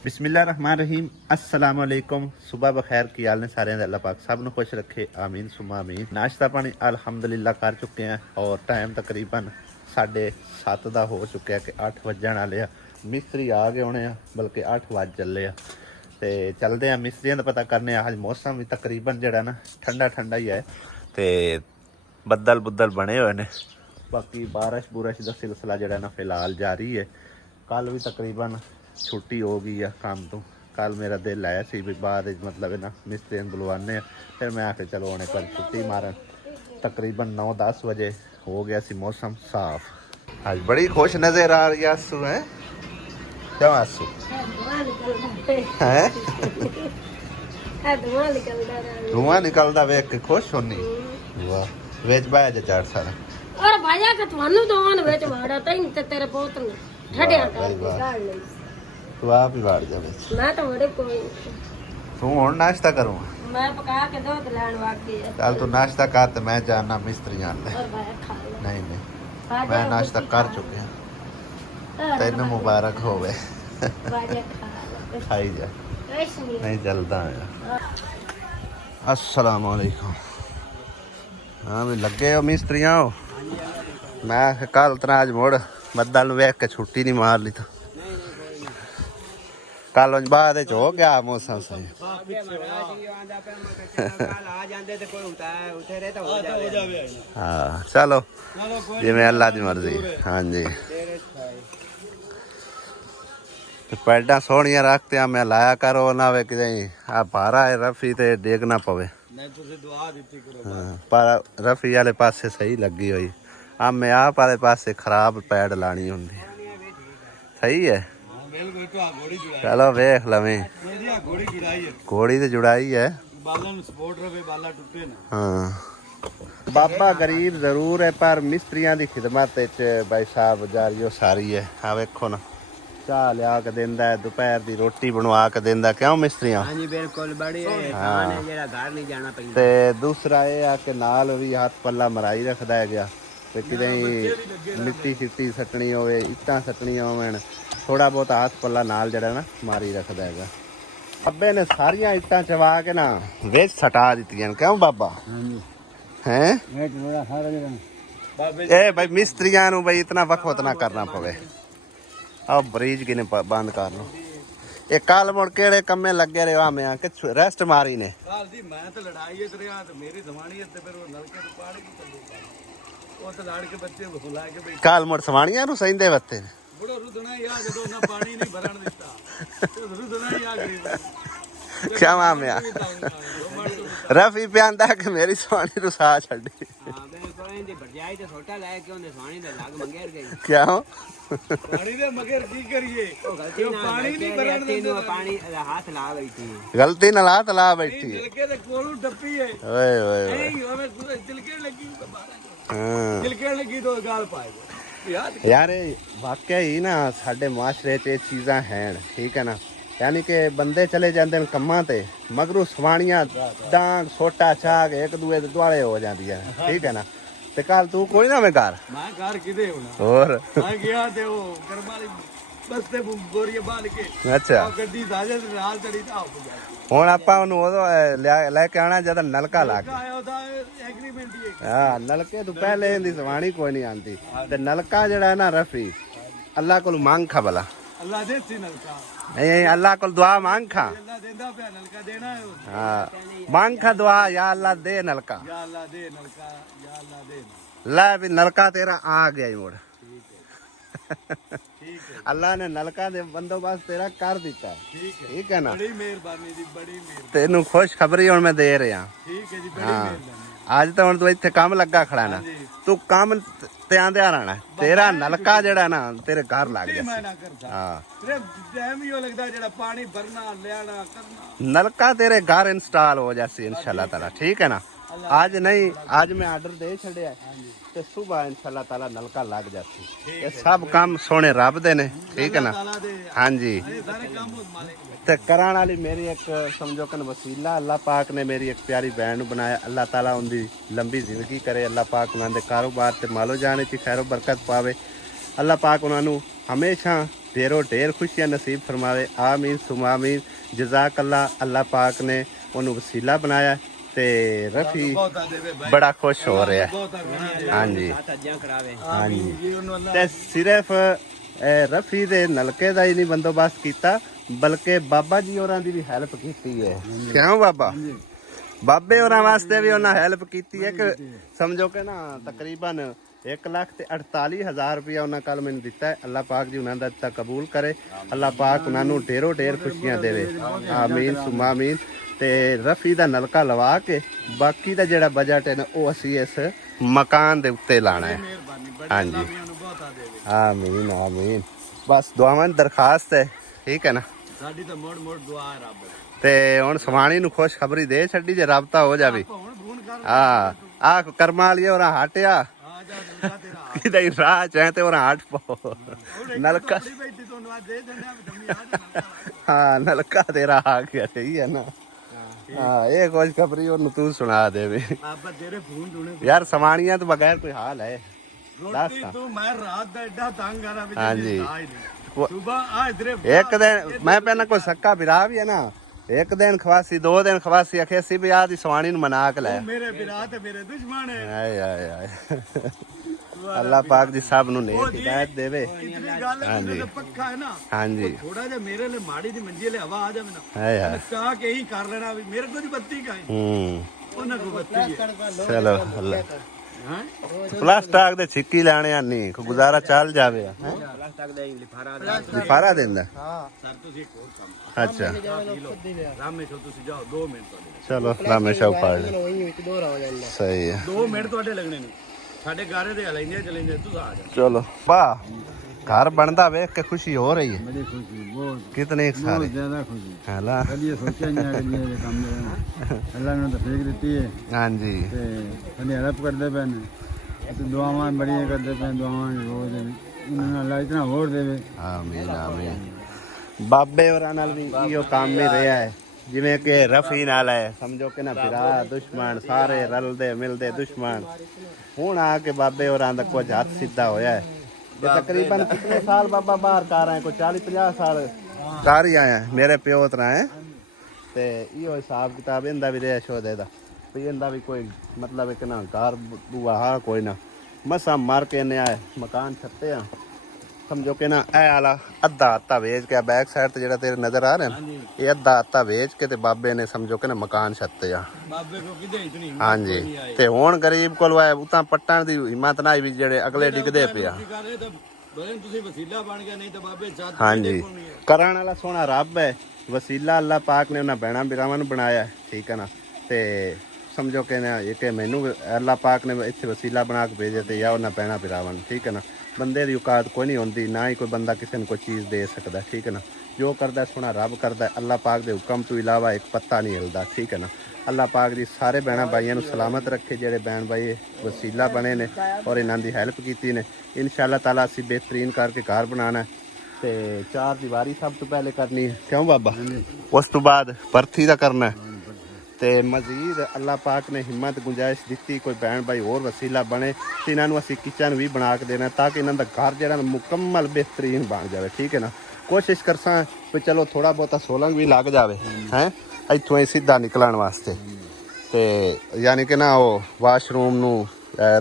बिस्मिल्लाहिर्रहमानिर्रहीम अस्सलाम वालेकुम। सुबह बखैर की हाल ने सारे अल्लाह पाक सब ਨੂੰ खुश रखे आमीन सुमा आमीन। नाश्ता पानी अल्हम्दुलिल्लाह कर चुके हैं और टाइम तकरीबन 7:30 ਦਾ ਹੋ ਚੁੱਕਿਆ ਕਿ 8 ਵੱਜਣ ਵਾਲੇ ਆ। ਮਿਸਤਰੀ ਆ ਗਏ ਹੋਣੇ ਆ, ਬਲਕਿ 8 ਵੱਜ ਚੱਲੇ ਆ ਤੇ ਚੱਲਦੇ ਆ ਮਿਸਤਰੀਆਂ ਦਾ ਪਤਾ ਕਰਨੇ ਆ। ਅੱਜ ਮੌਸਮ ਵੀ ਤਕਰੀਬਨ ਜਿਹੜਾ ਨਾ ਠੰਡਾ ਠੰਡਾ ਹੀ ਹੈ ਤੇ ਬੱਦਲ ਬੁੱਦਲ ਬਣੇ ਹੋਏ ਨੇ। ਬਾਕੀ ਬਾਰਿਸ਼ ਦਾ ਸਿਲਸਿਲਾ ਜਿਹੜਾ ਨਾ ਫਿਲਹਾਲ ਜਾਰੀ ਹੈ। ਕੱਲ ਵੀ ਤਕਰੀਬਨ छुट्टी हो गई है काम तो। कल मेरा दिल आया सी भी बाद मतलब है ना मिस्त्री बुलवाने, फिर मैं आके चलो उन्हें कल छुट्टी मारन। तकरीबन 9-10 बजे हो गया सी मौसम साफ। आज बड़ी खुश नजर आ रही आंसू है। क्यों आंसू है? धुआं निकलदा वेख के खुश होनी। वाह वेच बाया जे चार सारा और भाया के ਤੁਹਾਨੂੰ ਦੋਵਾਂ ਵਿੱਚ ਵਾੜਾ ਤੈਨੂੰ ਤੇ ਤੇਰੇ ਪੁੱਤ ਨੂੰ ਠੜਿਆ ਕਰ ਗਾਲ ਲਈ। तू आप ही बाढ़ जा बेच। मैं तो बड़े कोई तू हुण नाश्ता करूँ? मैं पका के दूध लेन वाकी है। चल तू नाश्ता कर ते मैं जाना मिस्त्री आन ले। और भाया खा ले। नहीं मैं नाश्ता कर चुके हैं। तेन मुबारक होवे। भाया खा ले। खाई जा नहीं चलता है। अस्सलाम वालेकुम। हाँ भी लगे हो मिस्त्रियाँ हो? मैं कल तरह आज मुड़ बदल वेख के छुट्टी नहीं मार ली। तो कल बाद हो गया मौसम सही। हाँ चलो जिवें अल्लाह की मर्जी। हाँ जी पैडा सोहनिया रखते हैं मैं लाया करो ना वे कि आ भारा है रफी ते डेग ना पवे। हाँ पर रफी वाले पासे सही लगी हुई आ मैं आप वाले पासे खराब पैड लानी होंगी। सही है चलो वेख लवें। घोड़ी तो जुड़ाई है। हाँ बाबा गरीब जरूर है पर मिस्त्रियां की खिदमत भाई साहब जारियो सारी है। हाँ वेखो ना चाह लिया के देंदा है, दोपहर की रोटी बनवा के देंदा। क्यों मिस्त्रियां? हाँ जी बिल्कुल बड़ी आसान है जेड़ा घर नहीं जाना पैंदा। ते दूसरा ये है कि नाल भी हाथ पल्ला मराई रखदा है गया ते किते मिट्टी शिट्टी सटनी होवे इट्टां सटनियां होवन थोड़ा बहुत हाथ पल्ला नाल जड़ा ना मारी रखदा है। अब्बे ने सारियां इट्टां चवा के ना वेच सटा दित्तियां। क्यों बाबा? हैं ए भाई मिस्त्रियां नु भाई इतना वक्त ना करना पवे। अब ब्रिज किने बंद कर लो। ये कल मुड़ केड़े कम्मे लगे रहे आ मैं कि रेस्ट मारी ने। काल दी मैं तो लड़ाई है तेरे हाथ मेरी जवानी है ते फिर वो नलके तो पानी की चलो वो तो लाड़ के बच्चे बुला के भाई कल मुड़ सवाणियां नु सहिंदे वत्ते ने बड़ा रुदना यार जदों ना पानी नहीं भरन दिता तो रुदना यार गरीब क्या माम या रफी प्यांदा कि मेरी सवाणी नु सा छड्डी। हां मैं सोने दी बजाई ते छोटा लाए के ओने सवाणी दे लाग मंगेर गई। क्या पानी दे मगर की करिए ओ गलती ना पानी नहीं भरन दिता पानी हाथ ला बैठी गलती ना हाथ ला बैठी है। तिलके दे कोलू डप्पी है ओए ओए नहीं हमें तिलके लगी तो हां तिलके लगी तो गाल पाएगा यार वाकई ही ना साडे मुआशरे च चीज़ां हैं ठीक है ना। यानी कि बंदे चले जाते हैं कम्मां ते मगरू सवाणियां डांग सोटा छाग एक दूए दे दुआले हो जाती है ठीक है ना। ते कल तू कोई ना मैं घर किदे होना और मैं गया ते वो करमाली बस ते गोरिया बांध के अच्छा गड्डी साजे नाल चढ़ी ता ਹੁਣ ਆਪਾਂ ਉਹਨੂੰ ਉਦੋਂ ਲੈ ਕੇ ਆਣਾ ਜਦੋਂ ਨਲਕਾ ਲਾ ਕੇ। ਆਇਆ ਉਹਦਾ ਐਗਰੀਮੈਂਟ ਹੀ ਹਾਂ ਨਲਕੇ ਤੋਂ ਪਹਿਲੇ ਇਹਦੀ ਸਵਾਣੀ ਕੋਈ ਨਹੀਂ ਆਂਦੀ ਤੇ ਨਲਕਾ ਜਿਹੜਾ ਨਾ ਰਫੀ ਅੱਲਾ ਕੋਲ ਮੰਗ ਖਾ ਭਲਾ। ਅੱਲਾ ਦੇ ਸੀ ਨਲਕਾ ਨਹੀਂ ਅੱਲਾ ਕੋਲ ਦੁਆ ਮੰਗ ਖਾ। ਅੱਲਾ ਦਿੰਦਾ ਪਿਆ ਨਲਕਾ ਦੇਣਾ ਹੈ ਹਾਂ ਮੰਗ ਖਾ ਦੁਆ या ਅੱਲਾ ਦੇ ਨਲਕਾ या ਅੱਲਾ ਦੇ ਨਲਕਾ या ਅੱਲਾ ਦੇ ਲੈ ਵੀ ਨਲਕਾ ਤੇਰਾ ਆ ਗਿਆ ਹੀ ਮੁੜ। ठीक है अल्लाह ने नलका दे बंदोबस्त तेरा कर दिता। ठीक है ना बड़ी मेहरबानी दी बड़ी मेहरबानी तेनू खुश खबरी हुण मैं दे रहा। ठीक है जी बड़ी मेहरबानी। आज तो हुण तू इत्थे काम लगा खड़ा ना तू काम ते आंदे रहना तेरा नलका जेड़ा ना तेरे घर लग जा। मैं ना करता हां तेरे टाइम ही लगदा जेड़ा पानी भरना लेना करना नलका तेरे घर इंस्टॉल हो जासी इंशाल्लाह ताला। ठीक है ना आज नहीं आज मैं ऑर्डर दे छड़िया ते सुबह इंशाल्लाह ताला नलका लग जाती। ये सब काम सोने रब दे ने ठीक है ना। हाँ जी सारे काम मालिक ते कराने वाली मेरी एक समझो कन वसीला अल्लाह पाक ने मेरी एक प्यारी बहन बनाया। अल्लाह ताला उनकी लंबी जिंदगी करे। अल्लाह पाक उन्होंने कारोबार ते मालो जाने की खैरो बरकत पावे। अल्लाह पाक उन्होंने हमेशा ढेरों ढेर खुशियां नसीब फरमावे। आमीन सुमा आमीन। जज़ाकल्ला। अल्लाह पाक ने उन्होंने वसीला बनाया ते रफ़ी बड़ा खुश हो रहा है। हाँ जी हाँ जी। ते सिर्फ रफ़ी दे नलके दा ही नहीं बंदोबस्त किया बल्कि बाबा जी होरां दी भी हेल्प की है। क्यों बाबा? बाबे होरां वास्ते भी उन्हें हेल्प की है कि समझो कि ना तकरीबन 1,48,000 रुपया उन्हें कल मैंने दिता है। अल्लाह पाक जी उन्होंने दिता कबूल करे। अल्लाह पाक उन्होंने ढेरों ढेर खुशियां देवे। आमीन सुमा आमीन। ते रफ़ी दा नलका लवा के बाकी दा जेड़ा बजट है ना वो असी इस मकान दे उत्ते लाना है। हाँ जी आमीन आमीन। बस दुआवां दी दरखास्त है ठीक है ना। ਸਾਡੀ ਤਾਂ ਮੋੜ ਮੋੜ ਦੁਆ ਹੈ ਰੱਬ ते हुण सवाणी नूं खुशखबरी दे छड्डी जे राबता हो जावे। ਹੁਣ ਫੋਨ ਕਰ आ कर्मा वाली और हटिया ਆ ਜਾ ਨਲਕਾ ਤੇਰਾ किदे राह च है ते और हट पो नलका। ਬੜੀ ਬੈਠੀ ਤੁਹਾਨੂੰ ਅੱਜ ਦੇ ਦਿੰਦੇ ਆ ਧੰਮੀ ਆ ਜਾ हाँ नलका तेरा आ गया सही है ना। हाँ ये खुशखबरी और तू सुना दे भी ਆਪਾਂ ਤੇਰੇ ਫੋਨ ਟੁਣੇ यार सवाणियां तो बगैर कोई हाल है। ਰੋਟੀ ਤੂੰ ਮੈਂ ਰਾਤ ਦਾ ਐਡਾ ਤੰਗ ਆ ਰਿਹਾ ਵੀ हाँ जी ਸੁਬਹ ਆ ਇਧਰੇ एक दिन मैं पहना कोई सक्का बिरा भी है ना एक दिन खवासी 2 दिन खवासी आखे सी भी आदि सवाणी नूं मना के लाया। ਮੇਰੇ ਵਿਰਾ ਤੇ ਮੇਰੇ ਦੁਸ਼ਮਣ ਹੈ आए आए आए अल्लाह पाक जी सब नूं नेक हिदायत देवे। ਇਤਨੀ ਗੱਲ ਹੈ ਤੇ ਪੱਖਾ ਹੈ ਨਾ हाँ जी ਥੋੜਾ ਜਿਹਾ ਮੇਰੇ ਲਈ ਮਾੜੀ ਦੀ ਮੰਜੀ ਲਈ ਹਵਾ ਆ ਜਾਵੇ ਨਾ है यार ਚਾਹ ਕੇ ਹੀ ਕਰ ਲੈਣਾ ਵੀ ਮੇਰੇ ਕੋਲ ਦੀ ਬੱਤੀ ਕਾਈ ਉਹਨਾਂ ਕੋਲ ਬੱਤੀ ਹੈ चलो अल्लाह ਹਾਂ प्लास्टिक दे छिक्की लाने आनी को गुजारा चल जावे। ਪਲਾਸਟਿਕ ਦਾ ਲਿਫਾਰਾ लिफारा देंदा ਸਰ ਤੁਸੀਂ ਇੱਕ ਹੋਰ ਕੰਮ अच्छा ਰਾਮੇ ਤੋਂ ਤੁਸੀਂ ਜਾਓ 2 ਮਿੰਟ ਤੁਹਾਡੇ चलो रामेश्वर पढ़ ले सही है 2 ਮਿੰਟ ਤੁਹਾਡੇ ਲੱਗਣੇ ਨੇ ਸਾਡੇ ਘਰੇ ਦੇ ਲੈਂਦੇ ਚलेंगे ਤੁਸੀਂ ਆ ਜਾਓ चलो वाह घर बनता वेख के खुशी हो रही है। ਬੜੀ ਖੁਸ਼ੀ ਬਹੁਤ कितने सारे ਜ਼ਿਆਦਾ ਖੁਸ਼ੀ हैला ਕਦੀ ਸੋਚਿਆ ਨਹੀਂ ਆ ਕਿ ਇਹ ਕੰਮ ਅੱਲਾ ਨੇ ਤਾਂ ਫੇਕ ਦਿੱਤੀ ਹੈ हाँ जी ਤੇ ਕਦੀ ਹੈਲਪ ਕਰਦੇ ਪਏ ਨੇ ਤੇ ਦੁਆਵਾਂ ਬੜੀਆਂ ਕਰਦੇ ਪਏ ਦੁਆਵਾਂ ਰੋਜ਼ ਇਹਨਾਂ ਨੂੰ ਅੱਲਾ ਇਤਨਾ ਹੋਰ ਦੇਵੇ। आमीन आमीन। बाबे होरां नाल भी इहो काम ही रहा है जिवें कि रफ़ी नाल है समझो कि ना फिरा दुश्मन सारे रलदे मिलदे दुश्मन हुण आके बाबे होरां दा कुछ हथ सीधा होया है। ये तकरीबन कितने साल बाबा बाहर कर आए कोई 40-50 साल कर ही आए हैं मेरे प्यो तरह है ते इहो हिसाब किताब इंदा भी रहा शोदे दा भी इंदा भी कोई मतलब एक ना घर बुआ हा कोई ना मसा मार के इन्हें आए मकान छत्ते आ समझो कि ना ए आला अद्धा आटा वेच के बैक साइड ते जेड़ा तेरे नजर आ रहा है ये अद्धा आटा वेच के ते बाबे ने समझो कि ना मकान छत्ते आ। ਬਾਬੇ ਕੋ ਕਿਦੇ ਇਤਨੀ हाँ जी ते हुण गरीब कोल उतां पट्टण दी हिम्मत ना भी जेड़े अगले डिगदे पिया। ਕਰ ਰਹੇ ਤਾਂ ਬਲੇ ਤੁਸੀਂ ਵਸੀਲਾ ਬਣ ਗਿਆ ਨਹੀਂ ਤਾਂ ਬਾਬੇ ਸਾਥ हाँ जी करण वाला सोना रब है वसीला अल्लाह पाक ने उन्हें भैणा बिरावां नूं बनाया ठीक है ना ते समझो कि ना ये कि मैनू अल्लाह पाक ने इत्थे वसीला बना के भेजे ते या उन्हें भैणा बिरावां नूं ठीक है ना। बंदे की औकात कोई नहीं होंदी ना ही कोई बंदा किसी ने कोई चीज़ दे सकता ठीक है ना। जो करता है सोना रब करता है अल्लाह पाक के हुक्म तो इलावा एक पत्ता नहीं हिलता ठीक है ना। अल्लाह पाक जी सारे भैन भाइयों को सलामत रखे जेडे भैन भाई वसीला बने ने और इन्हों की हैल्प की ने। इंशाअल्लाह ताला असी बेहतरीन करके घर बनाना ते 4 दीवारी सब तो पहले करनी है क्यों बाबा उस तो बाद परथी का करना है ते मजीद अल्लाह पाक ने हिम्मत गुंजाइश दी कोई भैन भाई और वसीला बने तो इन्हों असी किचन भी बना के देना ताकि इन्हों का घर जो मुकम्मल बेहतरीन बन जाए ठीक है ना। कोशिश करसा भी चलो थोड़ा बहुता सोलंग भी लग जाए हैं इतों ही सीधा निकलने वास्ते ते यानी कि ना वो वाशरूम नू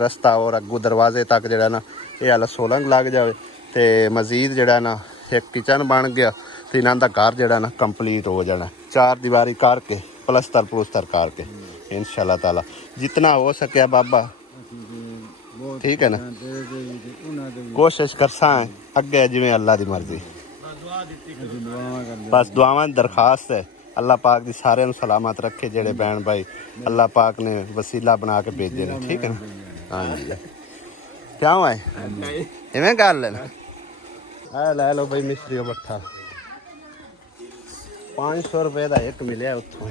रस्ता और अगू दरवाजे तक जरा ना ये हाल सोलंग लग जाए तो मजीद जरा ना एक किचन बन गया तो इन्हों का घर जरा ना कंप्लीट हो जाना 4 दीवारी करके प्लस्तर प्लुस्तर करके इंशाअल्लाह ताला जितना हो सके बाबा ठीक है ना। कोशिश करसा अगे जिवें अल्लाह की मर्जी बस दुआवां दी दरखास्त है अल्लाह पाक जी सारे सलामत रखे जेड़े भैन भाई अल्लाह पाक ने वसीला बना के भेजे ने ठीक है ना। हाँ जी क्या हुआ है इवें कर लेना लै लो भाई मिस्त्री बट्ठा 500 रुपए का एक मिले उत्थों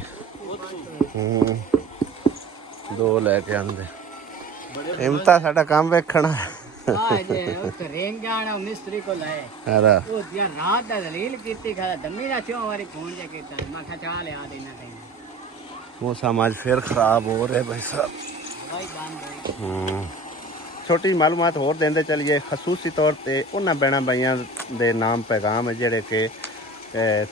2 लैके आंदे हिम्मता साडा काम वेखना रेंग जाना मिस्त्री को लाए अरे वो यार रात दा दलील कीती खा दम्मी ना क्यों हमारी फोन जे कीता मैं कहा चाल याद देना कहीं मौसम आज फिर खराब हो रहे भाई साहब भाई काम ਛੋਟੀ ਮਾਲੂਮਾਤ ਹੋਰ ਦਿੰਦੇ ਚੱਲੀਏ। ਖਸੂਸੀ ਤੌਰ ਤੇ ਉਹਨਾਂ ਬਹਿਣਾ ਬਾਈਆਂ ਦੇ ਨਾਮ ਪੈਗਾਮ ਹੈ ਜਿਹੜੇ ਕਿ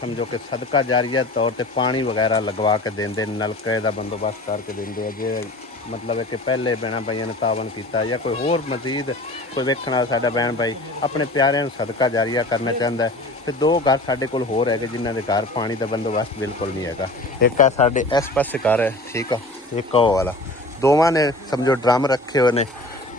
ਸਮਝੋ ਕਿ ਸਦਕਾ ਜਾਰੀਆ ਤੌਰ ਤੇ ਪਾਣੀ ਵਗੈਰਾ ਲਗਵਾ ਕੇ ਦਿੰਦੇ, ਨਲਕੇ ਦਾ ਬੰਦੋਬਸਤ ਕਰਕੇ ਦਿੰਦੇ ਆ। ਜੇ ਮਤਲਬ ਹੈ ਕਿ ਪਹਿਲੇ ਬਹਿਣਾ ਬਾਈਆਂ ਨੇ ਤਾਵਨ ਕੀਤਾ ਜਾਂ ਕੋਈ ਹੋਰ ਮਜ਼ੀਦ ਕੋਈ ਵੇਖਣ ਵਾਲਾ ਸਾਡਾ ਬਹਿਣ ਬਾਈ ਆਪਣੇ ਪਿਆਰਿਆਂ ਨੂੰ ਸਦਕਾ ਜਾਰੀਆ ਕਰਨਾ ਚਾਹੁੰਦਾ ਤੇ 2 ਘਰ ਸਾਡੇ ਕੋਲ ਹੋਰ ਹੈਗੇ ਜਿਨ੍ਹਾਂ ਦੇ ਘਰ ਪਾਣੀ ਦਾ ਬੰਦੋਬਸਤ ਬਿਲਕੁਲ ਨਹੀਂ ਹੈਗਾ। ਇੱਕ ਆ ਸਾਡੇ ਇਸ ਪਾਸੇ ਘਰ ਹੈ, ਠੀਕ ਆ, ਇੱਕ ਉਹ ਵਾਲਾ। ਦੋਵਾਂ ਨੇ ਸਮਝੋ ਡਰਮ ਰੱਖੇ ਹੋਏ ਨੇ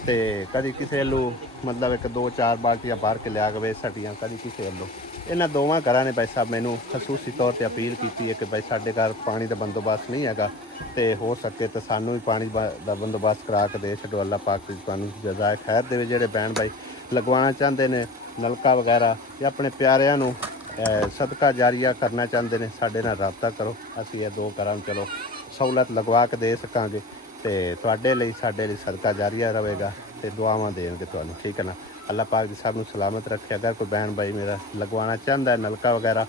ਤੇ ਕਦੀ ਕਿਸੇ ਵੱਲੋਂ ਮਤਲਬ ਇੱਕ 2-4 ਬਾਲਟੀਆਂ ਭਰ ਕੇ ਲਿਆ ਕੇ ਵੇ ਸਟੀਆਂ, ਕਦੀ ਕਿਸੇ ਵੱਲੋਂ। ਇਹਨਾਂ ਦੋਵਾਂ ਘਰਾਂ ਨੇ ਭਾਈ ਸਾਹਿਬ ਮੈਨੂੰ ਖਸੂਸੀ ਤੌਰ ਤੇ ਅਪੀਲ ਕੀਤੀ ਹੈ ਕਿ ਭਾਈ ਸਾਡੇ ਘਰ ਪਾਣੀ ਦਾ ਬੰਦੋਬਸਤ ਨਹੀਂ ਹੈਗਾ ਤੇ ਹੋ ਸਕੇ ਤਾਂ ਸਾਨੂੰ ਵੀ ਪਾਣੀ ਦਾ ਬੰਦੋਬਸਤ ਕਰਾ ਕੇ ਦੇ ਛੱਡੋ। ਅੱਲਾਹ ਪਾਕ ਤੁਹਾਨੂੰ ਜਜ਼ਾਏ ਖੈਰ ਦੇਵੇ। ਜਿਹੜੇ ਭੈਣ ਭਾਈ ਲਗਵਾਉਣਾ ਚਾਹੁੰਦੇ ਨੇ ਨਲਕਾ ਵਗੈਰਾ ਜਾਂ ਆਪਣੇ ਪਿਆਰਿਆਂ ਨੂੰ ਸਦਕਾ ਜਾਰੀਆ ਕਰਨਾ ਚਾਹੁੰਦੇ ਨੇ, ਸਾਡੇ ਨਾਲ ਰਾਬਤਾ ਕਰੋ। ਅਸੀਂ ਇਹ 2 ਘਰਾਂ ਨੂੰ ਚਲੋ ਸਹੂਲਤ ਲਗਵਾ ਕੇ ਦੇ ਸਕਾਂਗੇ ਤੇ ਤੁਹਾਡੇ ਲਈ ਸਾਡੇ ਲਈ ਸਦਕਾ ਜਾਰੀਆ ਰਹੇਗਾ ਤੇ ਦੁਆਵਾਂ ਦੇਣਗੇ ਤੁਹਾਨੂੰ, ਠੀਕ ਹੈ ਨਾ। ਅੱਲਾਹ ਪਾਕ ਜੀ ਸਭ ਨੂੰ ਸਲਾਮਤ ਰੱਖੇ। ਅਗਰ ਕੋਈ ਬਹਿਣ ਭਾਈ ਮੇਰਾ ਲਗਵਾਉਣਾ ਚਾਹੁੰਦਾ ਹੈ ਨਲਕਾ ਵਗੈਰਾ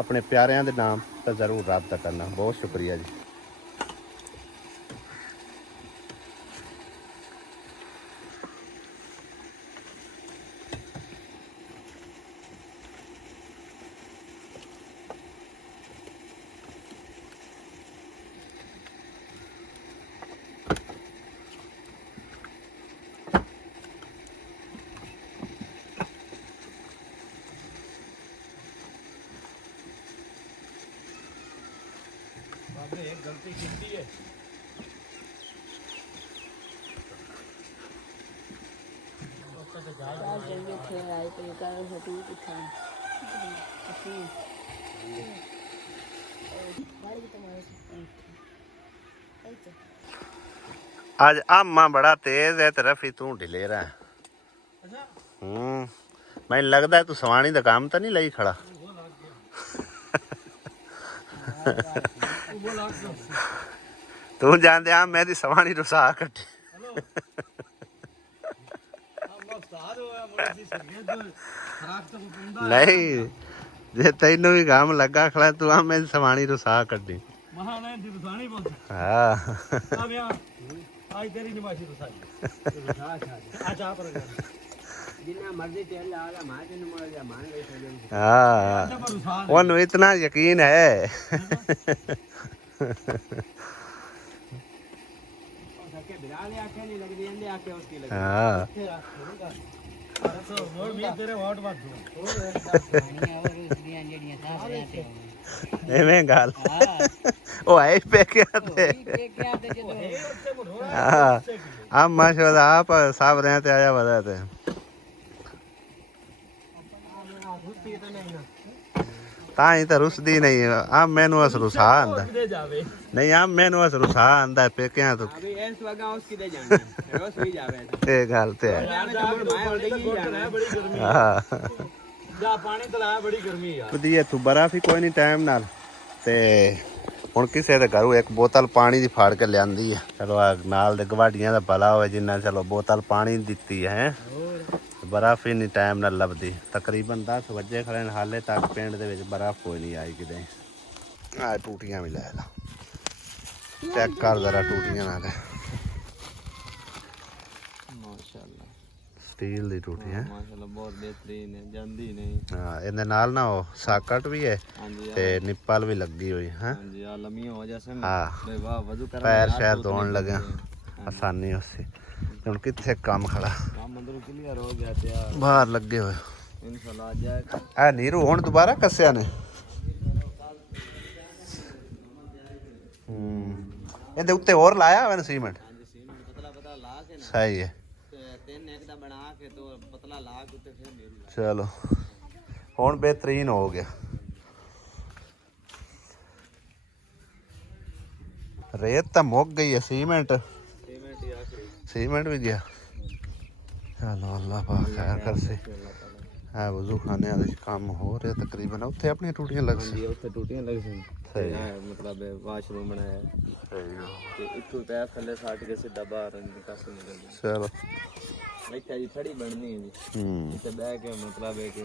ਆਪਣੇ ਪਿਆਰਿਆਂ ਦੇ ਨਾਮ ਤਾਂ ਜ਼ਰੂਰ ਰਾਬਤਾ ਕਰਨਾ। ਬਹੁਤ ਸ਼ੁਕਰੀਆ ਜੀ। आपने एक गलती की है। आज आमा बड़ा तेज है ते रफी तू ढिले रहा। मैं लगता है तू सवानी का काम तो नहीं लाई खड़ा। तू जानते आम मैं दी सवानी रुसा कट्टी नहीं जे तेन भी काम लगा खड़ा तू आम मैं सवानी रुसा कट्टी। हाँ आज तेरी निवासी तो सारी आज आप जिन्ना मर्जी तेल आ जा मार दिन मोड़ जा मान ले। हाँ उन्हें इतना यकीन है। हाँ एवें गल ओ आए पे क्या थे। हाँ आप माशाल्लाह आप सब रहते आया बताते ताई तो रुसदी नहीं। आप मैनू अस रुसा आंदा नहीं, आप मैनू अस रुसा आंदा पे क्या तो ये गल ते है। ਵਧੀਆ ਤੂੰ ਬਰਫ਼ ਹੀ ਕੋਈ ਨਹੀਂ ਟਾਈਮ ਨਾਲ ਤੇ ਹੁਣ ਕਿਸੇ ਦੇ ਘਰੋਂ ਇੱਕ ਬੋਤਲ ਪਾਣੀ ਦੀ ਫਾੜ ਕੇ ਲਿਆਂਦੀ ਹੈ। ਚਲੋ ਆ ਨਾਲ ਦੇ ਗਵਾਡੀਆਂ ਦਾ ਭਲਾ ਹੋਵੇ ਜਿੰਨਾ ਚਲੋ ਬੋਤਲ ਪਾਣੀ ਦਿੱਤੀ ਹੈ। ਬਰਫ਼ ਹੀ ਨਹੀਂ ਟਾਈਮ ਨਾਲ ਲੱਭਦੀ। ਤਕਰੀਬਨ 10 ਵਜੇ ਖੜੇ ਨੇ ਹਾਲੇ ਤੱਕ ਪਿੰਡ ਦੇ ਵਿੱਚ ਬਰਫ਼ ਕੋਈ ਨਹੀਂ ਆਈ ਕਿਤੇ। ਆ ਟੂਟੀਆਂ ਵੀ ਲੈ ਲਾ ਚੈੱਕ ਕਰ ਜ਼ਰਾ ਟੂਟੀਆਂ ਨਾਲ माशाल्लाह ਸਟੀਲ ਦੀ ਟੂਟੀ ਹੈ माशाल्लाह बहुत बेहतरीन है ਜਾਂਦੀ नहीं। ਹਾਂ ਇਹਦੇ ਨਾਲ ਨਾ ਉਹ ਸਾਕਟ ਵੀ ਹੈ ਤੇ ਨਿੱਪਲ ਵੀ ਲੱਗੀ ਹੋਈ ਹੈ। ਹਾਂਜੀ ਆ ਲੰਮੀਆਂ ਹੋ ਜਾਸਨ ਹਾਂ ਬੇ ਵਾਹ ਵਜ਼ੂ ਕਰਨ ਪੈਰ ਸ਼ਾਇਦ ਧੋਣ ਲੱਗਿਆ ਆਸਾਨੀ ਉਸੇ ਹੁਣ ਕਿੱਥੇ ਕੰਮ ਖੜਾ ਕੰਮ ਅੰਦਰੋਂ ਕਲੀਅਰ ਹੋ ਗਿਆ ਤੇ ਆ ਬਾਹਰ ਲੱਗੇ ਹੋਏ ਇਨਸ਼ਾਅੱਲਾ ਆ ਜਾਏਗਾ। ਆ ਨੀਰੂ ਹੁਣ ਦੁਬਾਰਾ ਕੱਸਿਆ ਨੇ। ਇਹਦੇ ਉੱਤੇ ਹੋਰ ਲਾਇਆ ਹੋਇਆ ਸੀਮੈਂਟ। ਹਾਂਜੀ ਸੀਮੈਂਟ ਪਤਲਾ ਪਤਲਾ ਲਾ ਕੇ ਨਾ ਸਹੀ ਹੈ ਤੇ 3 ਇੱਕ ਦਾ ਬਣਾ ਕੇ ਤੋਂ ਪਤਲਾ ਲਾ ਕੇ ਉੱਤੇ ਫਿਰ ਮੇਰੀ ਲਾ। ਚਲੋ ਹੁਣ ਬਿਹਤਰੀਨ ਹੋ ਗਿਆ। रेत तो मुक गई है सीमेंट सीमेंट भी गया। चलो अल्लाह पाक खैर कर से है वजू खाने वाले काम हो रहे तकरीबन उत्थे अपनी टूटियां लग सी ਉੱਥੇ ਟੂਟੀਆਂ ਲੱਗ ਸੀ सही ਹੈ ਮਤਲਬ ਵਾਸ਼ਰੂਮ ਬਣਾਇਆ सही ਤੇ ਇੱਥੋਂ ਪੈਰ ਥੱਲੇ ਸਾਟ ਕੇ ਸਿੱਧਾ ਬਾਹਰ ਨਿਕਾਸ ਨਿਕਲਦਾ। चलो ਇੱਥੇ ਜੀ ਥੜੀ ਬਣਨੀ ਹੈ ਜੀ ਇੱਥੇ ਬਹਿ ਕੇ ਮਤਲਬ ਹੈ ਕਿ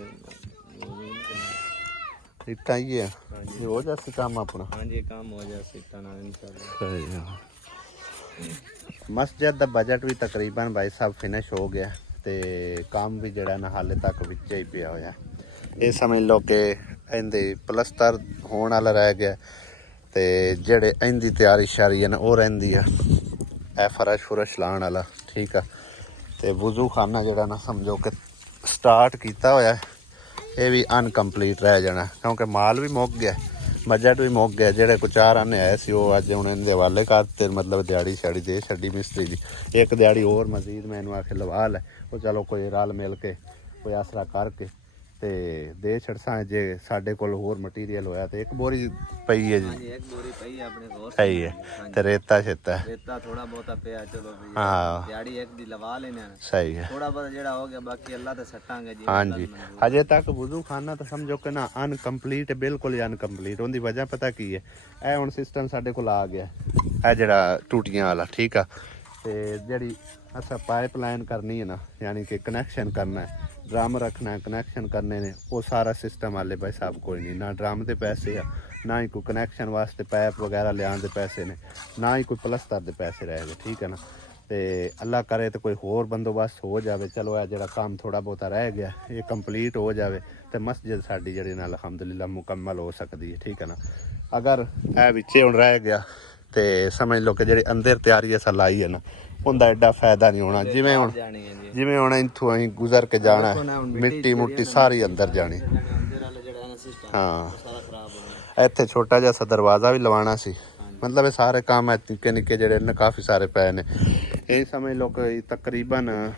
इतना ही है ये हो जाए काम अपना। हाँ जी काम हो जाए सीटा ना इंशाल्लाह। सही है ਮਸਜਿਦ ਦਾ ਬਜਟ ਵੀ ਤਕਰੀਬਨ ਭਾਈ ਸਾਹਿਬ ਫਿਨਿਸ਼ ਹੋ ਗਿਆ ਤੇ ਕੰਮ ਵੀ ਜਿਹੜਾ ਨਾ ਹਾਲੇ ਤੱਕ ਵਿੱਚ ਹੀ ਪਿਆ ਹੋਇਆ। ਇਹ ਸਮਝ ਲਓ ਕਿ ਇਹਦੇ ਪਲਸਤਰ ਹੋਣ ਵਾਲਾ ਰਹਿ ਗਿਆ ਤੇ ਜਿਹੜੇ ਇਹਦੀ ਤਿਆਰੀ ਸ਼ਾਰੀ ਹੈ ਨਾ ਉਹ ਰਹਿੰਦੀ ਆ। ਇਹ ਫਰਸ਼ ਲਾਉਣ ਵਾਲਾ ਠੀਕ ਆ। ਤੇ ਵਜ਼ੂ ਖਾਨਾ ਜਿਹੜਾ ਨਾ ਸਮਝੋ ਕਿ ਸਟਾਰਟ ਕੀਤਾ ਹੋਇਆ, ਇਹ ਵੀ ਅਨਕੰਪਲੀਟ ਰਹਿ ਜਾਣਾ ਕਿਉਂਕਿ ਮਾਲ ਵੀ ਮੁੱਕ ਗਿਆ, ਬਜਟ ਵੀ ਮੁੱਕ ਗਿਆ। ਜਿਹੜੇ ਕੋ 4 ਆਨੇ ਆਏ ਸੀ ਉਹ ਅੱਜ ਹੁਣ ਇਹਦੇ ਹਵਾਲੇ ਕਰਤੇ, ਮਤਲਬ ਦਿਹਾੜੀ ਛਾੜੀ ਦੇ ਛੱਡੀ ਮਿਸਤਰੀ ਦੀ। ਇੱਕ ਦਿਹਾੜੀ ਹੋਰ ਮਜ਼ੀਦ ਮੈਨੂੰ ਆਖੇ ਲਵਾ ਲੈ, ਉਹ ਚਲੋ ਕੋਈ ਰਲ ਮਿਲ ਕੇ ਕੋਈ ਆਸਰਾ ਕਰਕੇ ਤੇ ਦੇ ਛੜਸਾਂ। ਜੇ ਸਾਡੇ ਕੋਲ ਹੋਰ ਮਟੀਰੀਅਲ ਹੋਇਆ ਤੇ ਇੱਕ ਬੋਰੀ ਪਈ ਹੈ ਜੀ, ਇੱਕ ਬੋਰੀ ਪਈ ਆਪਣੇ ਕੋਲ ਸਹੀ ਹੈ। ਤੇ ਰੇਤਾ ਛੇਤਾ ਰੇਤਾ ਥੋੜਾ ਬਹੁਤਾ ਪਿਆ, ਚਲੋ ਵੀ ਹਾਂ ਦਿਹਾੜੀ ਇੱਕ ਦੀ ਲਵਾ ਲੈਣੇ ਆ, ਸਹੀ ਹੈ। ਥੋੜਾ ਬਹੁਤ ਜਿਹੜਾ ਹੋ ਗਿਆ ਬਾਕੀ ਅੱਲਾ ਤੇ ਸੱਟਾਂਗੇ ਜੀ। ਹਾਂਜੀ ਹਜੇ ਤੱਕ ਵਜ਼ੂ ਖਾਨਾ ਤਾਂ ਸਮਝੋ ਕਿ ਨਾ ਅਨਕੰਪਲੀਟ, ਬਿਲਕੁਲ ਹੀ ਅਨਕੰਪਲੀਟ। ਉਹਦੀ ਵਜ੍ਹਾ ਪਤਾ ਕੀ ਹੈ, ਇਹ ਹੁਣ ਸਿਸਟਮ ਸਾਡੇ ਕੋਲ ਆ ਗਿਆ, ਇਹ ਜਿਹੜਾ ਟੂਟੀਆਂ ਵਾਲਾ ਠੀਕ ਆ। ਤੇ ਜਿਹੜੀ ਅਸਾਂ ਪਾਈਪ ਲਾਈਨ ਕਰਨੀ ਹੈ ਨਾ, ਯਾਨੀ ਕਿ ਕਨੈਕਸ਼ਨ ਕਰਨਾ ਹੈ, ਡਰਮ ਰੱਖਣਾ ਹੈ, ਕਨੈਕਸ਼ਨ ਕਰਨੇ ਨੇ, ਉਹ ਸਾਰਾ ਸਿਸਟਮ ਹਾਲੇ ਭਾਈ ਸਾਹਿਬ ਕੋਈ ਨਹੀਂ। ਨਾ ਡਰਮ ਦੇ ਪੈਸੇ ਆ, ਨਾ ਹੀ ਕੋਈ ਕਨੈਕਸ਼ਨ ਵਾਸਤੇ ਪਾਈਪ ਵਗੈਰਾ ਲਿਆਉਣ ਦੇ ਪੈਸੇ ਨੇ, ਨਾ ਹੀ ਕੋਈ ਪਲਸਤਰ ਦੇ ਪੈਸੇ ਰਹਿ ਗਏ ਠੀਕ ਹੈ ਨਾ। ਤੇ ਅੱਲਾ ਕਰੇ ਤੇ ਕੋਈ ਹੋਰ ਬੰਦੋਬਸਤ ਹੋ ਜਾਵੇ। ਚਲੋ ਇਹ ਜਿਹੜਾ ਕੰਮ ਥੋੜਾ ਬਹੁਤਾ ਰਹਿ ਗਿਆ ਇਹ ਕੰਪਲੀਟ ਹੋ ਜਾਵੇ ਤੇ ਮਸਜਿਦ ਸਾਡੀ ਜਿਹੜੀ ਨਾਲ ਅਲਹਮਦੁਲਿਲਾ ਮੁਕੰਮਲ ਹੋ ਸਕਦੀ ਹੈ ਠੀਕ ਹੈ ਨਾ। ਅਗਰ ਇਹ ਵਿੱਚੇ ਹੁਣ ਰਹਿ ਗਿਆ ਤੇ ਸਮਝ ਲਓ ਕਿ ਜਿਹੜੀ ਅੰਦਰ ਤਿਆਰੀ ਅਸਾਂ ਲਾਈ ਹੈ ਨਾ, ਉਹਦਾ ਐਡਾ ਫਾਇਦਾ ਨਹੀਂ ਹੋਣਾ। ਜਿਵੇਂ ਹੁਣ ਇੱਥੋਂ ਅਸੀਂ ਗੁਜ਼ਰ ਕੇ ਜਾਣਾ, ਮਿੱਟੀ ਮੁੱਟੀ ਸਾਰੀ ਅੰਦਰ ਜਾਣੀ। ਹਾਂ ਇੱਥੇ ਛੋਟਾ ਜਿਹਾ ਦਰਵਾਜ਼ਾ ਵੀ ਲਵਾਉਣਾ ਸੀ, ਮਤਲਬ ਇਹ ਸਾਰੇ ਕੰਮ ਨਿੱਕੇ ਨਿੱਕੇ ਜਿਹੜੇ ਨੇ ਕਾਫੀ ਸਾਰੇ ਪਏ ਨੇ। ਇਹ ਸਮਝ ਲਓ ਕਿ ਤਕਰੀਬਨ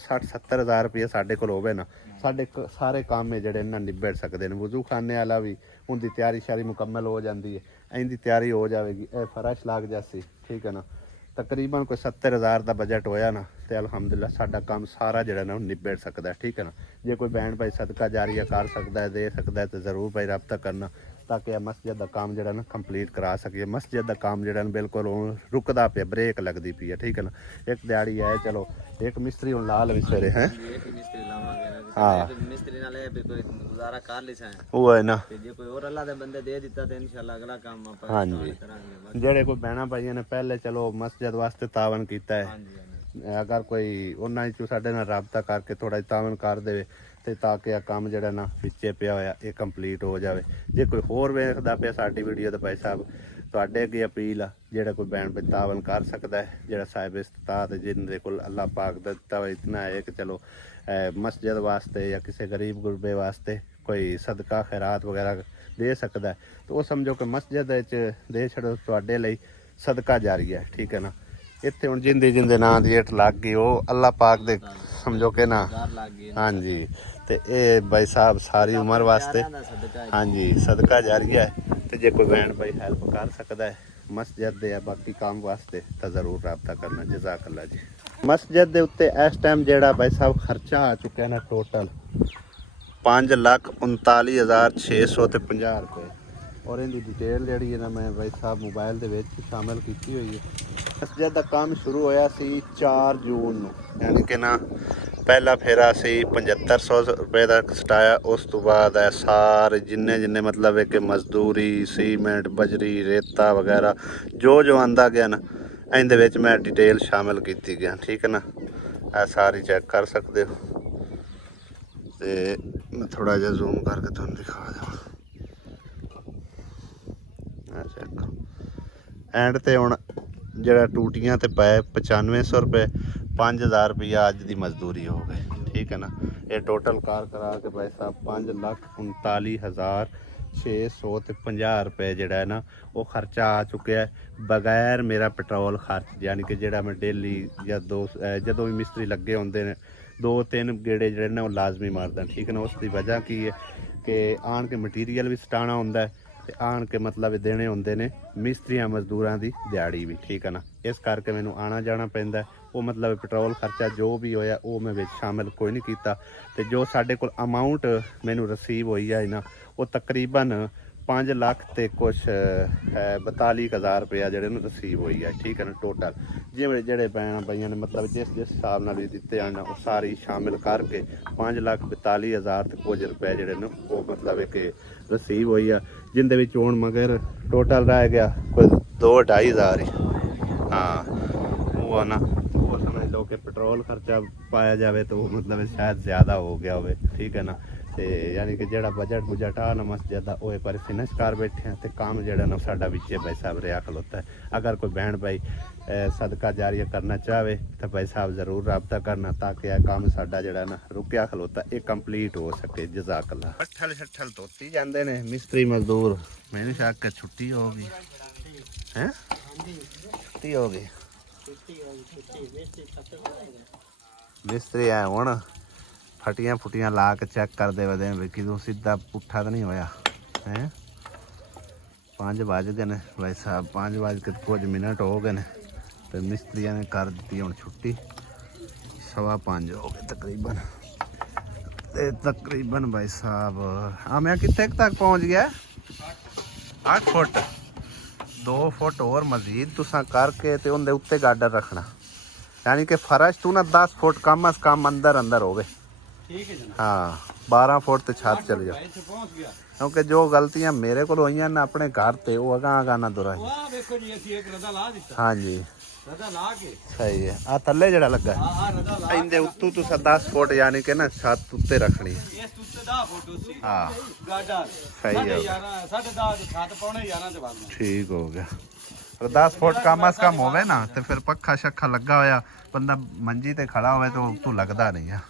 60-70 ਹਜ਼ਾਰ ਰੁਪये ਸਾਡੇ ਕੋਲ ਹੋਵੇ ਨਾ, ਸਾਡੇ ਸਾਰੇ ਕੰਮ ਹੈ ਜਿਹੜੇ ਇਹਨਾਂ ਨਿਬੜ ਸਕਦੇ ਨੇ। ਵਜ਼ੂ ਖਾਨੇ ਵਾਲਾ ਵੀ ਉਹਦੀ ਤਿਆਰੀ ਸ਼ਾਰੀ ਮੁਕੰਮਲ ਹੋ ਜਾਂਦੀ ਹੈ, ਇਹਦੀ ਤਿਆਰੀ ਹੋ ਜਾਵੇਗੀ, ਇਹ ਫਰਸ਼ ਲੱਗ ਜਾਸੀ ਠੀਕ ਹੈ ਨਾ। ਤਕਰੀਬਨ ਕੋਈ 70 ਹਜ਼ਾਰ ਦਾ ਬਜਟ ਹੋਇਆ ਨਾ ਤੇ ਅਲਹਮਦੁਲਿਲਾ ਸਾਡਾ ਕੰਮ ਸਾਰਾ ਜਿਹੜਾ ਨਾ ਉਹ ਨਿਬੜ ਸਕਦਾ ਠੀਕ ਹੈ ਨਾ। ਜੇ ਕੋਈ ਭੈਣ ਭਾਈ ਸਦਕਾ ਜਾਰੀਆ ਕਰ ਸਕਦਾ ਹੈ, ਦੇ ਸਕਦਾ ਹੈ ਤੇ ਜ਼ਰੂਰ ਭਾਈ ਰਾਬਤਾ ਕਰਨਾ ਤਾਂ ਕਿ ਇਹ ਮਸਜਿਦ ਦਾ ਕੰਮ ਜਿਹੜਾ ਨਾ ਕੰਪਲੀਟ ਕਰਾ ਸਕੀਏ। ਮਸਜਿਦ ਦਾ ਕੰਮ ਜਿਹੜਾ ਨਾ ਬਿਲਕੁਲ ਰੁਕਦਾ ਪਿਆ, ਬ੍ਰੇਕ ਲੱਗਦੀ ਪਈ ਹੈ ਠੀਕ ਹੈ ਨਾ। ਇੱਕ ਦਿਹਾੜੀ ਆਏ ਚਲੋ ਇੱਕ ਮਿਸਤਰੀ ਹੁਣ ਲਾ ਲਵੇ ਸਵੇਰੇ ਹੈ, ਹਾਂ ਮਿਸਤਰੀ ਨਾਲ ਇਹ ਕੋਈ ਗੁਜ਼ਾਰਾ ਕਰ ਲਈ ਸਾਂ ਉਹ ਹੈ ਨਾ। ਤੇ ਜੇ ਕੋਈ ਹੋਰ ਅੱਲਾ ਦੇ ਬੰਦੇ ਦੇ ਦਿੱਤਾ ਤੇ ਇਨਸ਼ਾਅੱਲਾ ਅਗਲਾ ਕੰਮ ਆਪਾਂ ਹਾਂਜੀ ਜਿਹੜੇ ਕੋਈ ਭੈਣਾਂ ਭਾਈਆਂ ਨੇ ਪਹਿਲੇ ਚਲੋ ਮਸਜਿਦ ਵਾਸਤੇ ਤਾਵਨ ਕੀਤਾ ਹੈ, ਅਗਰ ਕੋਈ ਉਹਨਾਂ ਵਿੱਚੋਂ ਸਾਡੇ ਨਾਲ ਰਾਬਤਾ ਕਰਕੇ ਥੋੜਾ ਜਿਹਾ ਤਾਵਨ ਕਰ ਦੇਵੇ ਤੇ ਤਾਂ ਕਿ ਇਹ ਕੰਮ ਜਿਹੜਾ ਨਾ ਵਿੱਚੇ ਪਿਆ ਹੋਇਆ ਇਹ ਕੰਪਲੀਟ ਹੋ ਜਾਵੇ। ਜੇ ਕੋਈ ਹੋਰ ਵੇਖਦਾ ਪਿਆ ਸਾਡੀ ਵੀਡੀਓ ਤਾਂ ਭਾਈ ਸਾਹਿਬ ਤੁਹਾਡੇ ਅੱਗੇ ਅਪੀਲ ਆ, ਜਿਹੜਾ ਕੋਈ ਭੈਣ ਭਾਈ ਤਾਵਨ ਕਰ ਸਕਦਾ ਹੈ, ਜਿਹੜਾ ਸਾਹਿਬ ਇਸਤਾਤ ਜਿਹਦੇ ਕੋਲ ਅੱਲਾਹ ਪਾਕ ਦਾ ਦਿੱਤਾ ਹੋਇਆ ਇਤਨਾ ਹੈ ਕਿ ਚਲੋ ਮਸਜਿਦ ਵਾਸਤੇ ਜਾਂ ਕਿਸੇ ਗਰੀਬ ਗੁਰਬੇ ਵਾਸਤੇ ਕੋਈ ਸਦਕਾ ਖੈਰਾਤ ਵਗੈਰਾ ਦੇ ਸਕਦਾ ਹੈ, ਤਾਂ ਉਹ ਸਮਝੋ ਕਿ ਮਸਜਿਦ ਵਿੱਚ ਦੇ ਛੱਡੋ ਤੁਹਾਡੇ ਲਈ ਸਦਕਾ ਜਾਰੀ ਹੈ ਠੀਕ ਹੈ ਨਾ। ਇੱਥੇ ਹੁਣ ਜਿੰਦੇ ਨਾਂ ਦੀ ਏਟ ਲੱਗ ਗਈ, ਉਹ ਅੱਲਾਹ ਪਾਕ ਦੇ ਸਮਝੋ ਕਿ ਨਾ ਹਾਂਜੀ। ਤੇ ਇਹ ਭਾਈ ਸਾਹਿਬ ਸਾਰੀ ਉਮਰ ਵਾਸਤੇ ਹਾਂਜੀ ਸਦਕਾ ਜਾਰੀ ਹੈ। ਤੇ ਜੇ ਕੋਈ ਭੈਣ ਭਾਈ ਹੈਲਪ ਕਰ ਸਕਦਾ ਹੈ ਮਸਜਿਦ ਦੇ ਬਾਕੀ ਕੰਮ ਵਾਸਤੇ ਤਾਂ ਜ਼ਰੂਰ ਰਾਬਤਾ ਕਰਨਾ। ਜਜ਼ਾਕ ਅੱਲਾ ਜੀ। ਮਸਜਿਦ ਦੇ ਉੱਤੇ ਇਸ ਟਾਈਮ ਜਿਹੜਾ ਭਾਈ ਸਾਹਿਬ ਖਰਚਾ ਆ ਚੁੱਕਿਆ ਨਾ ਟੋਟਲ 5,39,650 ਰੁਪਏ। ਔਰ ਇਹਦੀ ਡਿਟੇਲ ਜਿਹੜੀ ਹੈ ਨਾ ਮੈਂ ਭਾਈ ਸਾਹਿਬ ਮੋਬਾਈਲ ਦੇ ਵਿੱਚ ਸ਼ਾਮਿਲ ਕੀਤੀ ਹੋਈ ਹੈ। ਮਸਜਿਦ ਦਾ ਕੰਮ ਸ਼ੁਰੂ ਹੋਇਆ ਸੀ 4 ਜੂਨ ਨੂੰ, ਯਾਨੀ ਕਿ ਨਾ ਪਹਿਲਾ ਫੇਰਾ ਸੀ 7500 ਰੁਪਏ ਦਾ ਸਟਾਇਆ। ਉਸ ਤੋਂ ਬਾਅਦ ਇਹ ਸਾਰੇ ਜਿੰਨੇ ਮਤਲਬ ਹੈ ਕਿ ਮਜ਼ਦੂਰੀ, ਸੀਮੈਂਟ, ਬਜਰੀ, ਰੇਤਾ ਵਗੈਰਾ ਜੋ ਆਂਦਾ ਗਿਆ ਨਾ ਇਹਦੇ ਵਿੱਚ ਮੈਂ ਡਿਟੇਲ ਸ਼ਾਮਿਲ ਕੀਤੀ ਗਿਆ ਠੀਕ ਹੈ ਨਾ। ਇਹ ਸਾਰੀ ਚੈੱਕ ਕਰ ਸਕਦੇ ਹੋ ਤੇ ਮੈਂ ਥੋੜਾ ਜਿਹਾ ਜ਼ੂਮ ਕਰਕੇ ਤੁਹਾਨੂੰ ਦਿਖਾ ਦੇਵਾਂ। ਐਂਡ ਤੇ ਹੁਣ ਜਿਹੜਾ ਟੂਟੀਆਂ ਤੇ ਪਏ 9500 ਰੁਪਏ, 5000 ਰੁਪਇਆ ਅੱਜ ਦੀ ਮਜ਼ਦੂਰੀ ਹੋ ਗਈ ਠੀਕ ਹੈ ਨਾ। ਇਹ ਟੋਟਲ ਕਾਰ ਕਰਾ ਕੇ ਭਾਈ ਸਾਹਿਬ 5,39,650 ਰੁਪਏ ਜਿਹੜਾ ਹੈ ਨਾ ਉਹ ਖਰਚਾ ਆ ਚੁੱਕਿਆ ਹੈ ਬਗੈਰ ਮੇਰਾ ਪੈਟਰੋਲ ਖਰਚ। ਯਾਨੀ ਕਿ ਜਿਹੜਾ ਮੈਂ ਡੇਲੀ ਜਾਂ ਜਦੋਂ ਵੀ ਮਿਸਤਰੀ ਲੱਗੇ ਹੁੰਦੇ ਨੇ 2-3 ਗੇੜੇ ਜਿਹੜੇ ਨੇ ਉਹ ਲਾਜ਼ਮੀ ਮਾਰਦਾ ਠੀਕ ਹੈ ਨਾ। ਉਸ ਦੀ ਵਜ੍ਹਾ ਕੀ ਹੈ ਕਿ ਆਣ ਕੇ ਮਟੀਰੀਅਲ ਵੀ ਸਟਾਉਣਾ ਹੁੰਦਾ ਹੈ ਤੇ ਆਣ ਕੇ ਮਤਲਬ ਦੇਣੇ ਹੁੰਦੇ ਨੇ ਮਿਸਤਰੀਆਂ ਮਜ਼ਦੂਰਾਂ ਦੀ ਦਿਹਾੜੀ ਵੀ ਠੀਕ ਹੈ ਨਾ। ਇਸ ਕਰਕੇ ਮੈਨੂੰ ਆਣਾ ਜਾਣਾ ਪੈਂਦਾ। ਉਹ ਮਤਲਬ ਪੈਟਰੋਲ ਖਰਚਾ ਜੋ ਵੀ ਹੋਇਆ ਉਹ ਮੈਂ ਵਿੱਚ ਸ਼ਾਮਿਲ ਕੋਈ ਨਹੀਂ ਕੀਤਾ। ਤੇ ਜੋ ਸਾਡੇ ਕੋਲ ਅਮਾਊਂਟ ਮੈਨੂੰ ਰਿਸੀਵ ਹੋਈ ਹੈ ਨਾ ਉਹ ਤਕਰੀਬਨ 5 ਲੱਖ ਤੇ ਕੁਛ 42,000 ਰੁਪਇਆ ਜਿਹੜੇ ਨੂੰ ਰਿਸੀਵ ਹੋਈ ਹੈ ਠੀਕ ਹੈ ਨਾ ਟੋਟਲ। ਜਿਵੇਂ ਜਿਹੜੇ ਭੈਣਾਂ ਭਾਈਆਂ ਨੇ ਮਤਲਬ ਜਿਸ ਹਿਸਾਬ ਨਾਲ ਵੀ ਦਿੱਤੇ ਹਨ ਉਹ ਸਾਰੀ ਸ਼ਾਮਿਲ ਕਰਕੇ 5,42,000 ਤੇ ਕੁਝ ਰੁਪਏ ਜਿਹੜੇ ਨੇ ਉਹ ਮਤਲਬ ਕਿ ਰਿਸੀਵ ਹੋਈ ਆ, ਜਿੰਦੇ ਵਿੱਚ ਹੁਣ ਮਗਰ ਟੋਟਲ ਰਹਿ ਗਿਆ ਕੋਈ 2-2.5 ਹਜ਼ਾਰ ਹੀ। हाँ वो ना वो समझ लो कि पेट्रोल खर्चा पाया जाए तो मतलब शायद ज़्यादा हो गया हो, ठीक है ना। तो यानी कि जेड़ा बजट बुजट आ ना मस्जिद का वो पर फिनिश कर बैठे हैं तो काम जेड़ा ना साडा विचे भाई साहब रहा खलोता है। अगर कोई बहन भाई सदका जारिया करना चाहे तो भाई साहब ज़रूर रब्ता करना ताकि यह काम साडा जेड़ा ना रुकिया खलोता ये कंप्लीट हो सके। जज़ाकल्लाह। ठल छठल धोती जाते ने मिस्त्री मजदूर, मैंने शक के छुट्टी होगी हैं, छुट्टी हो गई मिस्त्री है हुण फटियां फुटियां ला के चेक करते वे भी कितों सीधा पुट्ठा तो नहीं होया है। 5 बज गए ने भाई साहब, 5 बज के कुछ मिनट हो गए ने तो मिस्त्री ने कर दी हुण छुट्टी। 5:15 हो गए तकरीबन तकरीबन भाई साहब। हाँ मैं कितने तक पहुँच गया 8 फुट 2 फुट और मजीद तुसा करके तो उनके उत्ते गार्डर रखना, यानी कि फर्श तू ना 10 फुट कम अज कम अंदर अंदर हो गए। हाँ 12 फुट तो छत चल जाओ, क्योंकि जो गलतियां मेरे को हुई ना अपने घर ते वो अगा ना दोहराई। हाँ जी सही है। आ थले जड़ा लगा इंदे उत्तू तुसा 10 फुट यानी कि ना छत उत्ते रखनी है। हाँ सही है ठीक हो गया। 10 फुट कम अज कम होवे ना तो फिर पक्खा शक्खा लगा होया बंदा मंजी ते खड़ा होवे तो तू लगदा नहीं है।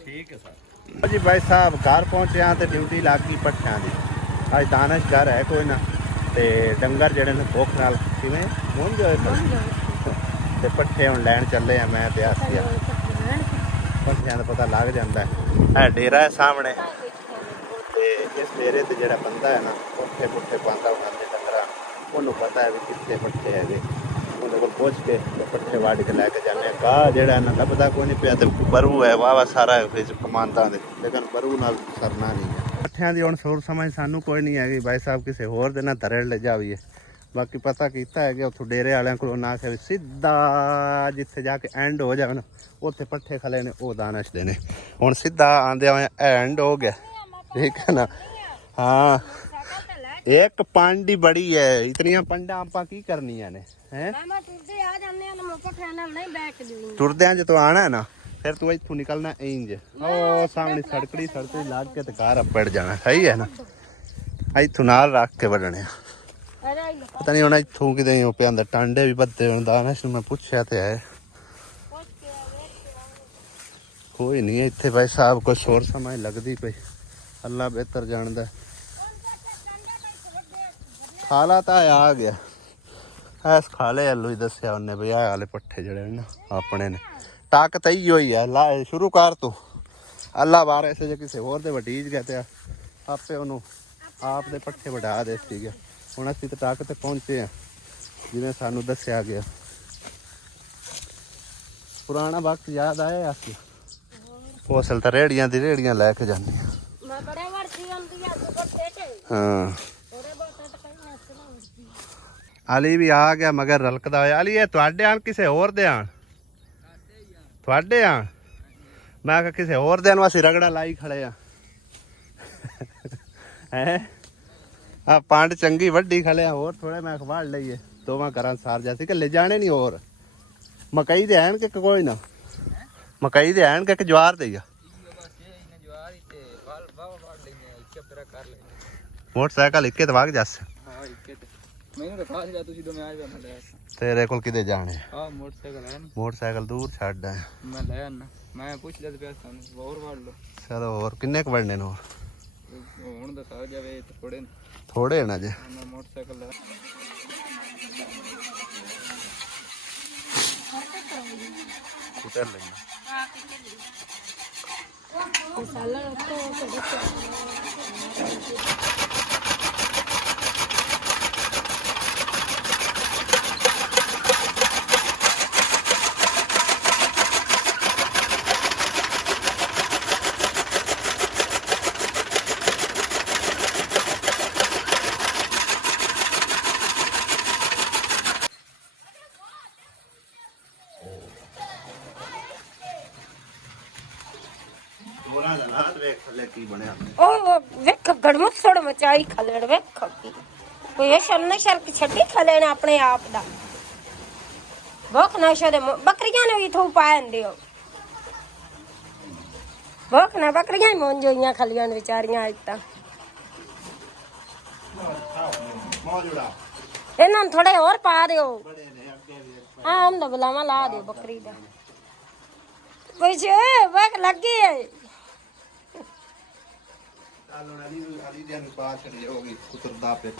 ठीक है सर जी। भाई साहब घर पहुंचे हैं तो ड्यूटी लग गई पट्ठियां दी। अज दानश घर है कोई ना ते डंगर जेड़े ने भुख नाल किवें मुंझ होए ते पट्ठे हुण लैण चले हैं। मैं ते आसिया पट्ठियां दा पता लग जांदा है। डेरा है सामने ते इस डेरे ते जेड़ा बंदा है ना पट्ठे पुट्ठे पांदा उन्हां दे डंगरां ਉਹਨੂੰ ਪਤਾ ਹੈ ਵੀ ਕਿੱਥੇ ਪੱਠੇ ਹੈਗੇ, ਉਹਦੇ ਕੋਲ ਪੁੱਛ ਕੇ ਪੱਠੇ ਵਾੜ ਕੇ ਲੈ ਕੇ ਜਾਂਦੇ ਆ। ਗਾਹ ਜਿਹੜਾ ਨਾ ਲੱਭਦਾ ਕੋਈ ਨਹੀਂ ਪਿਆ ਤੇ ਬਰੂ ਹੈ ਵਾਵਾ ਸਾਰਾ ਵਿੱਚ ਕਮਾਂਦਾਂ ਦੇ, ਲੇਕਿਨ ਬਰੂ ਨਾਲ ਸਰਨਾ ਨਹੀਂ ਹੈ। ਪੱਠਿਆਂ ਦੀ ਹੁਣ ਸੋਰ ਸਮਝ ਸਾਨੂੰ ਕੋਈ ਨਹੀਂ ਹੈਗੀ ਭਾਈ ਸਾਹਿਬ, ਕਿਸੇ ਹੋਰ ਦੇ ਨਾਲ ਧਰੜ ਲੈ ਜਾਵੀਏ। ਬਾਕੀ ਪਤਾ ਕੀਤਾ ਹੈ ਕਿ ਉੱਥੋਂ ਡੇਰੇ ਵਾਲਿਆਂ ਕੋਲੋਂ ਨਾ ਕਿ ਸਿੱਧਾ ਜਿੱਥੇ ਜਾ ਕੇ ਐਂਡ ਹੋ ਜਾਵੇ ਨਾ ਉੱਥੇ ਪੱਠੇ ਖਲੇ ਨੇ ਉਹ ਦਾਨਸ਼ ਦੇ ਨੇ। ਹੁਣ ਸਿੱਧਾ ਆਂਦੇ ਹੋਏ ਐਂਡ ਹੋ ਗਿਆ ਠੀਕ ਹੈ ਨਾ। ਹਾਂ एक पांडी बड़ी है, इतनिया पंडा आप की करनिया ने हैं टुरदे जो तो आना है ना फिर तू इथू निकलना इंज ओ सामने सड़कड़ी सड़कड़ी लाग के ते घर अपड़ जाना। सही है ना इथू नाल रख के बढ़ने पता नहीं होना इथू कि पे अंदर टांडे भी बदे दानश मैं पूछया तो है कोई नहीं है इत्थे भाई साहब। कोई सोर समझ लगती पई अल्लाह बेहतर जानदा। खाला तो आ गया इस खाले आलू ही दसिया उन्हें भी आए वाले पट्ठे जड़े ना अपने ने ताकत ही हुई है ला शुरू कर तू अल्लाह बारे से जो किसी होर दे वटीज गया तो आपे उन्होंने आप दे पट्ठे वढ़ा दे सीगे। हुण असीं तो ताकत पहुंचे हैं जिवें सानू दसिया गया। पुराना वक्त याद आया असीं फसल तो रेहड़ियां दी रेहड़ियां लैके जाने। हाँ अली भी आ गया मगर रलकदा होया। अली ये तुहाडे आन किसे होर दे आन तुहाडे आन मैं कहा किसे होर दे आन वासी रगड़ा लाई खड़े आ हैं आ पांड चंगी वड्डी खड़े आ होर थोड़े मैं अखबार लईए दोवां घरां सार जासी कि ले जाने नहीं। होर मकई दे आन के कोई ना मकई दे आन के ज्वार दे मोटरसाइकिल इक्के तो वाग जास तेरे कोल किदे जाने मोटरसाइकिल दूर छड्ड है मैं पूछ ले और वाड़ लो चलो और किन्ने क वड़ने ने हुण दसा जावे थोड़े ना जे मोटरसाइकिल उतर लेना वेख गड़मुट सोड़ मचाई खलेड़ वेख कोई शर्म शर्क छड्डी खलेण अपने आप दा ਭੁੱਖ ਨਾ ਸ਼ਦੇ ਬੱਕਰੀਆਂ ਨੇ ਵੀ ਥੂ ਪਾਉਂਦੇ ਹੋ ਭੁੱਖ ਨਾ ਬੱਕਰੀਆਂ ਹੀ ਮੋਨ ਜੋਈਆਂ ਖਲੀਆਂ ਵਿਚਾਰੀਆਂ ਅੱਜ ਤਾਂ ਇਹਨਾਂ ਨੂੰ ਥੋੜੇ ਹੋਰ ਪਾ ਦਿਓ ਹਾਂ ਉਹਦਾ ਬੁਲਾਵਾ ਲਾ ਦਿਓ ਬੱਕਰੀ ਦਾ ਕੁਛ ਵਕ ਲੱਗੀ ਹੈ ਆਲੂ ਅਲੀ ਦੀ ਨੂੰ ਪਾ ਛੜੀ ਹੋ ਗਈ ਕੁਤਰਦਾ ਪੇ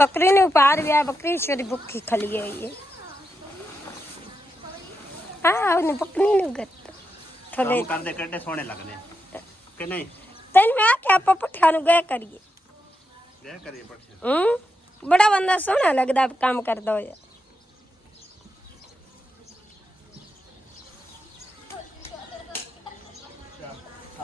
बकरी ने पार दिया बकरी छोरी भूखी खली है ये हाँ उन्हें बकरी ने गत थोड़े कर दे कड्डे सोने लगने कि नहीं तेन में आके आप पुठा नु गए करिए गए करिए पठे बड़ा बंदा सोना लगदा काम करदा हो